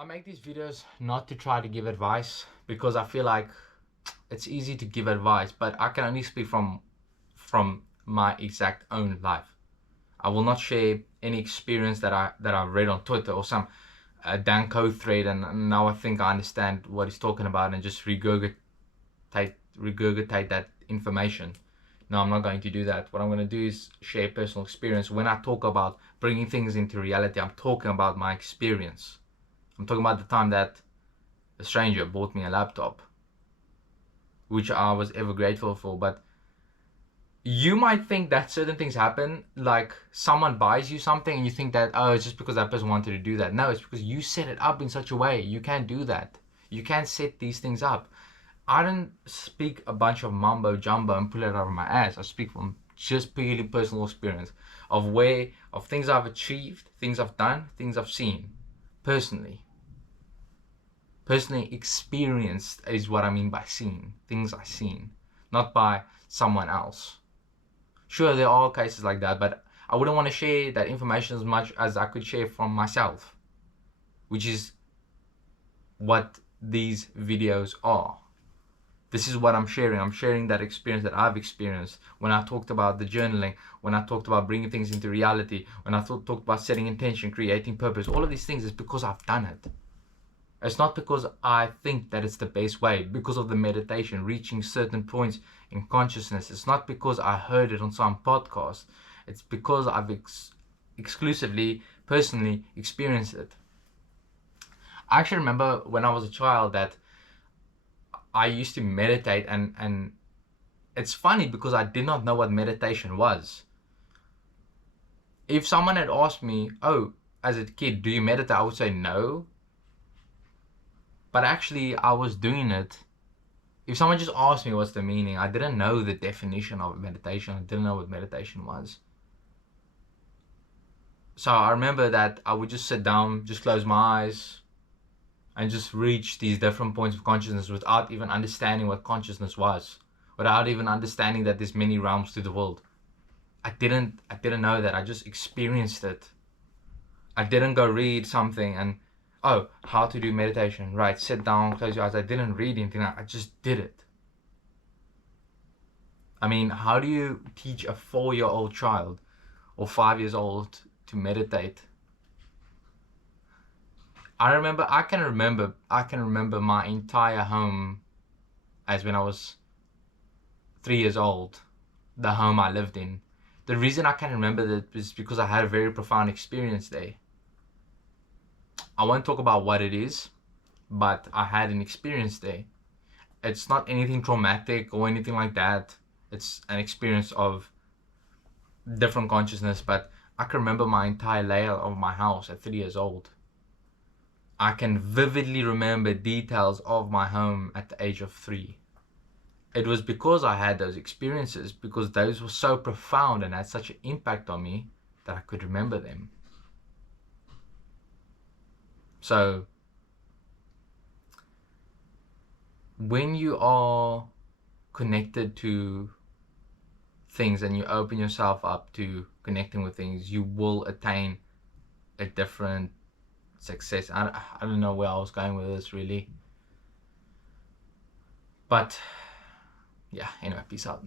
I make these videos not to try to give advice because I feel like it's easy to give advice, but I can only speak from my exact own life. I will not share any experience that I've read on Twitter or some Danco thread, and now I think I understand what he's talking about and just regurgitate that information. No, I'm not going to do that. What I'm going to do is share personal experience. When I talk about bringing things into reality, I'm talking about my experience. I'm talking about the time that a stranger bought me a laptop, which I was ever grateful for. But you might think that certain things happen, like someone buys you something and you think that, oh, it's just because that person wanted to do that. No, it's because you set it up in such a way. You can't do that. You can't set these things up. I don't speak a bunch of mumbo jumbo and pull it out of my ass. I speak from just purely personal experience of things I've achieved, things I've done, things I've seen personally experienced is what I mean by seen. Things I've seen, not by someone else. Sure, there are cases like that, but I wouldn't want to share that information as much as I could share from myself, which is what these videos are. This is what I'm sharing. I'm sharing that experience that I've experienced when I talked about the journaling, when I talked about bringing things into reality, when I talked about setting intention, creating purpose. All of these things is because I've done it. It's not because I think that it's the best way, because of the meditation, reaching certain points in consciousness. It's not because I heard it on some podcast. It's because I've exclusively, personally experienced it. I actually remember when I was a child that I used to meditate, and it's funny because I did not know what meditation was. If someone had asked me, oh, as a kid, do you meditate? I would say no. But actually, I was doing it. If someone just asked me what's the meaning, I didn't know the definition of meditation. I didn't know what meditation was. So I remember that I would just sit down, just close my eyes, and just reach these different points of consciousness without even understanding what consciousness was, without even understanding that there's many realms to the world. I didn't know that. I just experienced it. I didn't go read something and, oh, how to do meditation. Right, sit down, close your eyes. I didn't read anything. I just did it. I mean, how do you teach a 4-year-old child or 5 years old to meditate? I can remember my entire home as when I was 3 years old, the home I lived in. The reason I can remember that is because I had a very profound experience there. I won't talk about what it is, but I had an experience there. It's not anything traumatic or anything like that. It's an experience of different consciousness, but I can remember my entire layout of my house at 3 years old. I can vividly remember details of my home at the age of 3. It was because I had those experiences, because those were so profound and had such an impact on me that I could remember them. So when you are connected to things and you open yourself up to connecting with things, you will attain a different success. I don't know where I was going with this really, but yeah, anyway, peace out.